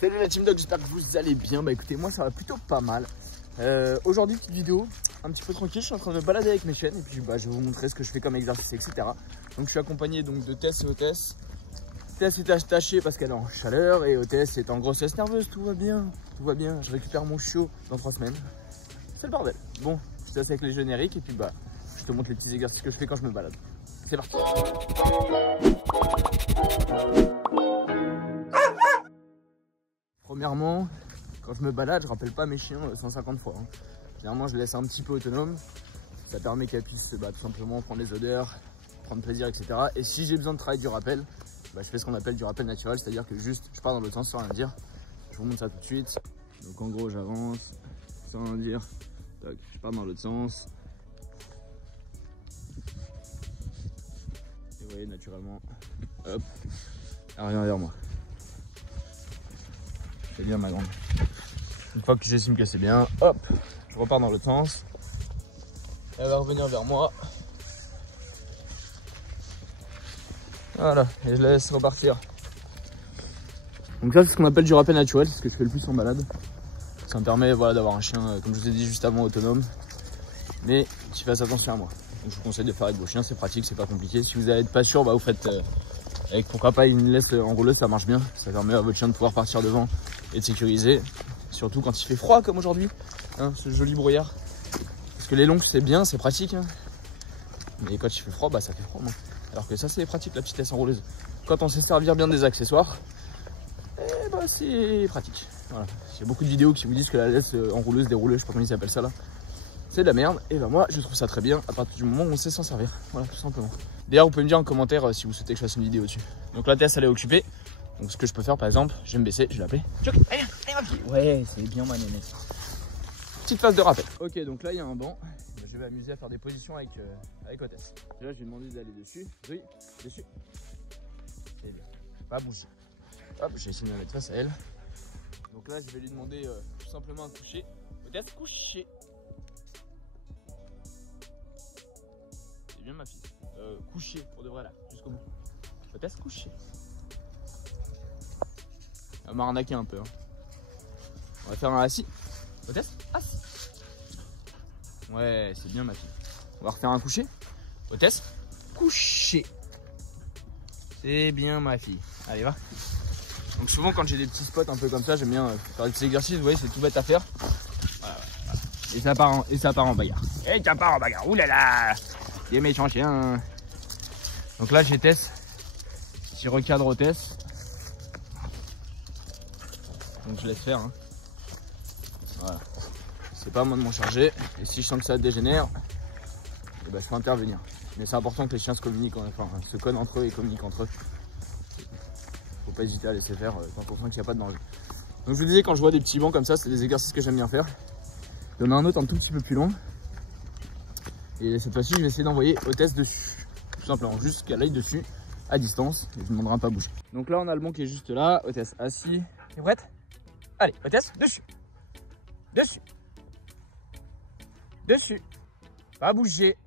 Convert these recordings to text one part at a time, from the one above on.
Salut la team dog, j'espère que vous allez bien. Bah écoutez, moi ça va plutôt pas mal. Aujourd'hui petite vidéo un petit peu tranquille, je suis en train de me balader avec mes chaînes et puis bah, je vais vous montrer ce que je fais comme exercice, etc. Donc je suis accompagné donc de Tess et Hôtesse. Tess est attachée parce qu'elle est en chaleur et Hôtesse est en grossesse nerveuse. Tout va bien, je récupère mon chiot dans 3 semaines. C'est le bordel. Bon, je te laisse avec les génériques et puis bah je te montre les petits exercices que je fais quand je me balade. C'est parti. Premièrement, quand je me balade, je rappelle pas mes chiens 150 fois. Généralement, je les laisse un petit peu autonomes. Ça permet qu'elles puissent tout simplement prendre les odeurs, prendre plaisir, etc. Et si j'ai besoin de travailler du rappel, je fais ce qu'on appelle du rappel naturel, c'est-à-dire que juste, je pars dans l'autre sens sans rien dire. Je vous montre ça tout de suite. Donc en gros, j'avance sans rien dire. Tac, je pars dans l'autre sens. Et vous voyez, naturellement, hop, elle revient vers moi. C'est bien ma grande. Une fois que j'estime que c'est bien, hop, je repars dans l'autre sens. Elle va revenir vers moi. Voilà, et je la laisse repartir. Donc ça c'est ce qu'on appelle du rappel naturel, c'est ce que je fais le plus en balade. Ça me permet d'avoir un chien, comme je vous ai dit juste avant, autonome. Mais qui fasse attention à moi. Donc je vous conseille de faire avec vos chiens, c'est pratique, c'est pas compliqué. Si vous n'êtes pas sûr, vous faites avec pourquoi pas une laisse enrouleuse, ça marche bien. Ça permet à votre chien de pouvoir partir devant et de sécuriser. Surtout quand il fait froid comme aujourd'hui, ce joli brouillard. Parce que les longues c'est bien, c'est pratique. Mais quand il fait froid, ça fait froid. Alors que ça c'est pratique la petite laisse enrouleuse. Quand on sait servir bien des accessoires, c'est pratique. Voilà. Il y a beaucoup de vidéos qui vous disent que la laisse enrouleuse, dérouleuse, je sais pas comment ils appellent ça là, c'est de la merde. Et moi je trouve ça très bien à partir du moment où on sait s'en servir. Voilà, tout simplement. D'ailleurs vous pouvez me dire en commentaire si vous souhaitez que je fasse une vidéo dessus. Donc la Tess elle est occupée. Donc ce que je peux faire par exemple, je vais me baisser, je vais l'appeler. Allez ma fille. Ouais, c'est bien ma nénette. Petite phase de rappel. Ok, donc là il y a un banc. Je vais m'amuser à faire des positions avec Hôtesse. Là je vais lui demander d'aller dessus. Oui, dessus. Et bien. Pas bouger. Hop, j'ai essayé de me mettre face à elle. Donc là je vais lui demander tout simplement un coucher. Hôtesse, coucher. C'est bien ma fille. Coucher pour de vrai là, jusqu'au bout. Hôtesse, coucher. Elle m'a arnaqué un peu. On va faire un assis. Hôtesse, assis. Ouais, c'est bien ma fille. On va refaire un coucher. Hôtesse, coucher. C'est bien ma fille. Allez, va. Donc souvent quand j'ai des petits spots un peu comme ça, j'aime bien faire des petits exercices. Vous voyez, c'est tout bête à faire. Voilà. Et ça part en bagarre. Et ça part en bagarre. Ouh là là, des méchants chiens. Donc là j'ai Tess qui recadre Hôtesse. Donc je laisse faire. Voilà. C'est pas à moi de m'en charger. Et si je sens que ça dégénère, je peux intervenir. Mais c'est important que les chiens se communiquent, se connent entre eux et communiquent entre eux. Faut pas hésiter à laisser faire quand on sent qu'il n'y a pas de danger. Donc je vous disais, quand je vois des petits bancs comme ça, c'est des exercices que j'aime bien faire. Il y en a un autre un tout petit peu plus long. Et cette fois-ci, je vais essayer d'envoyer Hôtesse dessus. Tout simplement, juste qu'elle aille dessus, à distance. Et je ne demanderai pas à bouger. Donc là, on a le banc qui est juste là. Hôtesse assis. T'es prête? Allez, Hôtesse, dessus. Dessus. Dessus. Pas bouger.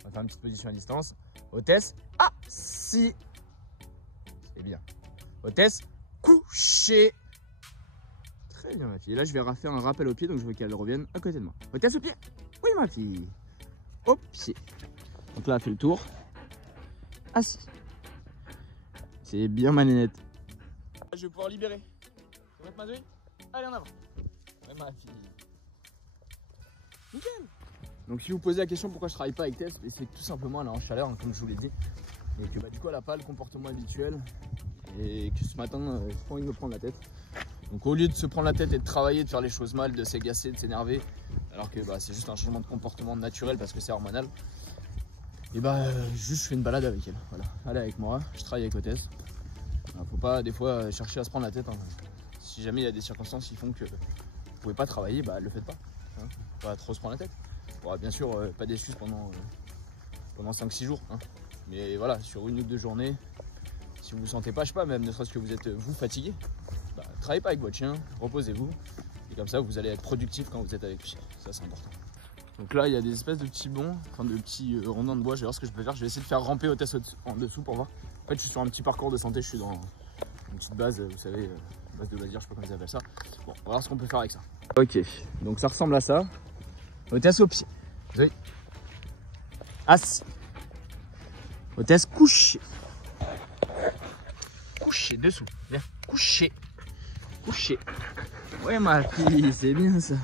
On va faire une petite position à distance. Hôtesse, assis. C'est bien. Hôtesse, couché. Très bien ma fille. Et là je vais refaire un rappel au pied, donc je veux qu'elle revienne à côté de moi. Hôtesse au pied. Oui ma fille. Au pied. Donc là elle fait le tour. Assis. C'est bien ma nénette. Je vais pouvoir libérer. Je vais mettre ma douille. Allez en avant. Ouais ma fille. Nickel. Donc si vous posez la question pourquoi je travaille pas avec Tess, c'est que tout simplement elle est en chaleur, comme je vous l'ai dit. Et que du coup elle n'a pas le comportement habituel. Et que ce matin, j'ai pas envie de me prendre la tête. Donc au lieu de se prendre la tête et de travailler, de faire les choses mal, de s'agacer, de s'énerver, alors que c'est juste un changement de comportement naturel parce que c'est hormonal, et juste je fais une balade avec elle. Voilà. Elle est avec moi, je travaille avec Hôtesse. Faut pas des fois chercher à se prendre la tête. Si jamais il y a des circonstances qui font que vous pouvez pas travailler, le faites pas. Faut pas trop se prendre la tête. Bien sûr, pas d'excuses pendant 5-6 jours. Mais voilà, sur 1 ou 2 journées, si vous vous sentez pas, je sais pas, même ne serait-ce que vous êtes fatigué, travaillez pas avec votre chien, reposez-vous. Et comme ça, vous allez être productif quand vous êtes avec lui. Ça, c'est important. Donc là, il y a des espèces de petits bonds, de petits rondins de bois. Je vais voir ce que je peux faire. Je vais essayer de faire ramper Hôtesse en dessous pour voir. En fait, je suis sur un petit parcours de santé. Je suis dans une petite base, vous savez, espace de loisir, je sais pas comment ils appellent ça. Bon, on va voir ce qu'on peut faire avec ça. Ok, donc ça ressemble à ça. Hôtesse au pied. Oui. Assis. Hôtesse couché. Couché dessous. Viens, couché. Couché. Ouais ma fille, c'est bien ça.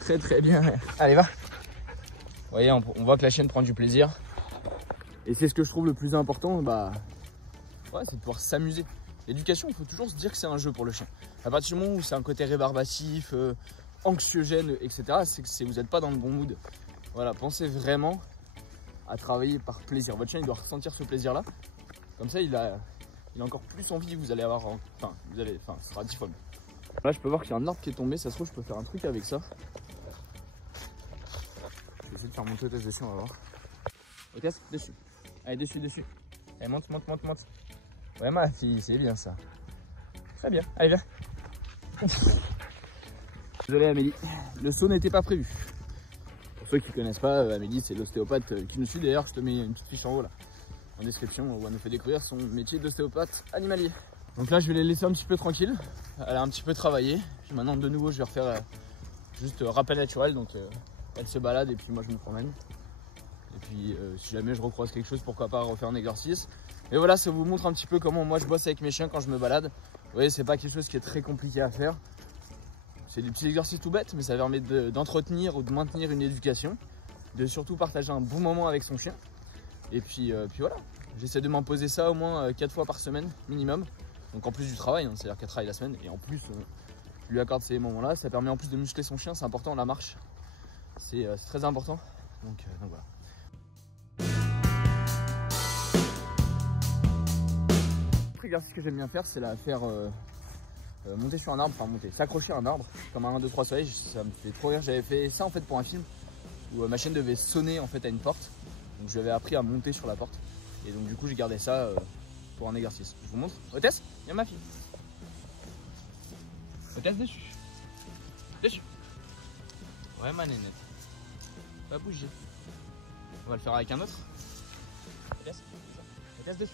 Très très bien. Allez va. Vous voyez, on voit que la chienne prend du plaisir. Et c'est ce que je trouve le plus important, bah ouais, c'est de pouvoir s'amuser. L'éducation, il faut toujours se dire que c'est un jeu pour le chien. À partir du moment où c'est un côté rébarbatif, anxiogène, etc., c'est que vous n'êtes pas dans le bon mood. Voilà, pensez vraiment à travailler par plaisir. Votre chien, il doit ressentir ce plaisir-là. Comme ça, il a encore plus envie. Vous allez avoir, enfin, ce sera 10 fois mieux. Là, je peux voir qu'il y a un arbre qui est tombé. Ça se trouve, je peux faire un truc avec ça. Je vais essayer de faire monter Hôtesse dessus, on va voir. Hôtesse, dessus. Allez, dessus, dessus. Allez, monte, monte, monte, monte. Ouais, ma fille, c'est bien ça. Très bien. Allez, viens. Désolé, Amélie. Le saut n'était pas prévu. Pour ceux qui ne connaissent pas, Amélie, c'est l'ostéopathe qui nous suit. D'ailleurs, je te mets une petite fiche en haut là, en description, où elle nous fait découvrir son métier d'ostéopathe animalier. Donc là, je vais les laisser un petit peu tranquille. Elle a un petit peu travaillé. Puis maintenant, de nouveau, je vais refaire juste rappel naturel. Donc, elle se balade et puis moi, je me promène. Et puis, si jamais je recroise quelque chose, pourquoi pas refaire un exercice. Et voilà, ça vous montre un petit peu comment moi, je bosse avec mes chiens quand je me balade. Vous voyez, c'est pas quelque chose qui est très compliqué à faire. C'est des petits exercices tout bêtes, mais ça permet d'entretenir ou de maintenir une éducation, de surtout partager un bon moment avec son chien. Et puis voilà, j'essaie de m'imposer ça au moins 4 fois par semaine minimum. Donc en plus du travail, hein, c'est-à-dire qu'elle travaille la semaine, et en plus je lui accorde ces moments-là. Ça permet en plus de muscler son chien, c'est important, la marche, c'est très important. Donc voilà. L'exercice que j'aime bien faire, c'est la faire monter sur un arbre, enfin monter, s'accrocher à un arbre, comme un 1, 2, 3 soleil. Ça me fait trop rire. J'avais fait ça en fait pour un film où ma chienne devait sonner en fait à une porte. Donc je lui avais appris à monter sur la porte. Et donc du coup j'ai gardé ça pour un exercice. Je vous montre. Hôtesse, viens ma fille. Hôtesse, dessus. Dessus. Ouais ma nénette. Pas bouger. On va le faire avec un autre. Hôtesse. Hôtesse, dessus.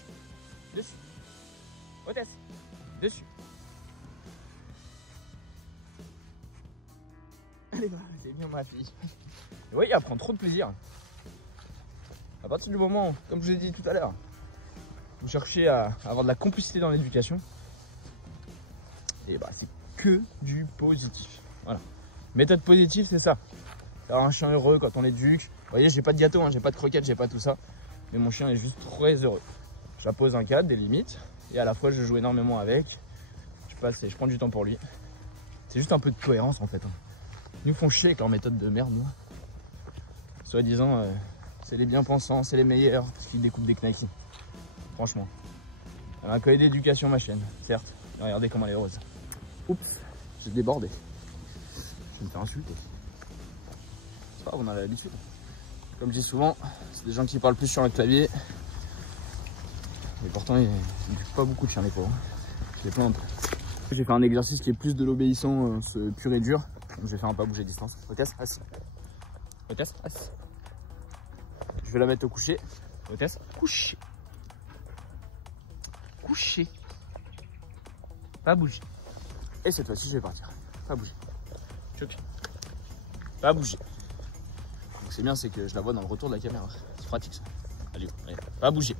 Dessus. Hôtesse. Dessus. Allez, c'est bien ma fille. Et oui, elle prend trop de plaisir. À partir du moment, comme je vous ai dit tout à l'heure, vous cherchez à avoir de la complicité dans l'éducation, et bah c'est que du positif. Voilà. Méthode positive, c'est ça. Faire un chien heureux quand on l'éduque. Vous voyez, j'ai pas de gâteau, hein, j'ai pas de croquettes, j'ai pas tout ça. Mais mon chien est juste très heureux. J'impose un cadre, des limites, et à la fois je joue énormément avec. Je prends du temps pour lui. C'est juste un peu de cohérence en fait. Ils nous font chier avec leur méthode de merde, nous. Soi-disant, c'est les bien-pensants, c'est les meilleurs, parce qu'ils découpent des knackis. Franchement. Elle a un collier d'éducation, ma chienne, certes. Mais regardez comment elle est heureuse. Oups, j'ai débordé. Je vais me faire insulter. C'est pas grave, on a l'habitude. Comme je dis souvent, c'est des gens qui parlent plus sur le clavier. Et pourtant, ils n'occupent pas beaucoup de chiens, les pauvres. Je les plains un peu. J'ai fait un exercice qui est plus de l'obéissance pur et dur. Donc je vais faire un pas bouger distance. Hôtesse, assis. Hôtesse, assis. Je vais la mettre au coucher. Hôtesse, couché. Couché. Pas bouger. Et cette fois-ci, je vais partir. Pas bouger. Choc. Pas bouger. Donc c'est bien, c'est que je la vois dans le retour de la caméra. C'est pratique ça. Allez, allez. Pas bouger.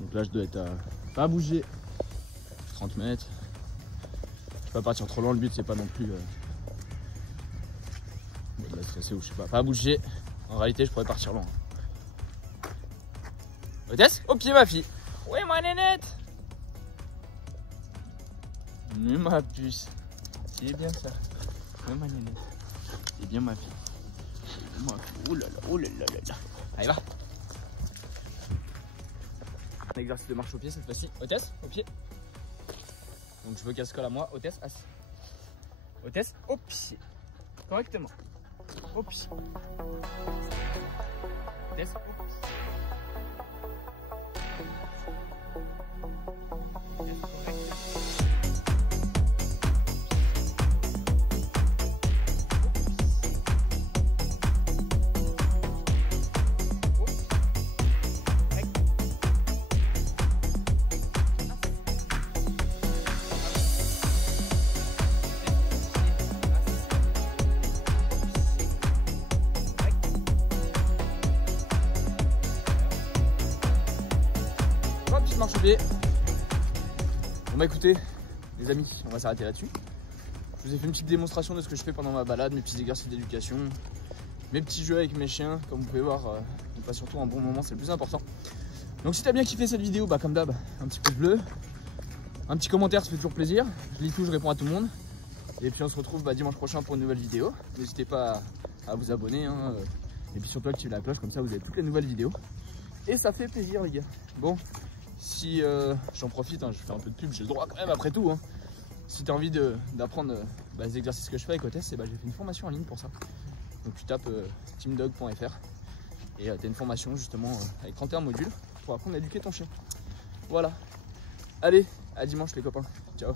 Donc là, je dois être à pas bouger. 30 mètres. Je peux pas partir trop loin. Le but, c'est pas non plus de la stresser ou je sais pas. Pas bouger. En réalité, je pourrais partir loin. Hôtesse, au pied, ma fille. Ouais, ma nénette. Mais ma puce. C'est bien ça. Ouais, ma nénette. C'est bien ma fille. Oh là là, oh là là là là. Allez, va. Un exercice de marche au pied cette fois-ci. Hôtesse, au pied. Donc je veux qu'elle se colle à moi. Hôtesse, assis. Hôtesse, au pied. Correctement. Au pied. Hôtesse, au pied. petite marche au pied. Bon bah écoutez, les amis, on va s'arrêter là-dessus. Je vous ai fait une petite démonstration de ce que je fais pendant ma balade, mes petits exercices d'éducation, mes petits jeux avec mes chiens. Comme vous pouvez voir, on passe surtout un bon moment, c'est le plus important. Donc si t'as bien kiffé cette vidéo, bah comme d'hab, un petit pouce bleu, un petit commentaire, ça fait toujours plaisir. Je lis tout, je réponds à tout le monde. Et puis on se retrouve dimanche prochain pour une nouvelle vidéo. N'hésitez pas à vous abonner, hein. Et puis surtout activez la cloche, comme ça vous avez toutes les nouvelles vidéos. Et ça fait plaisir les gars. Bon, si j'en profite, hein, je fais un peu de pub, j'ai le droit quand même après tout. Hein. Si tu as envie d'apprendre les exercices que je fais avec Otes, j'ai fait une formation en ligne pour ça. Donc tu tapes teamdog.fr et tu as une formation justement avec 31 modules pour apprendre à éduquer ton chien. Voilà. Allez, à dimanche les copains. Ciao.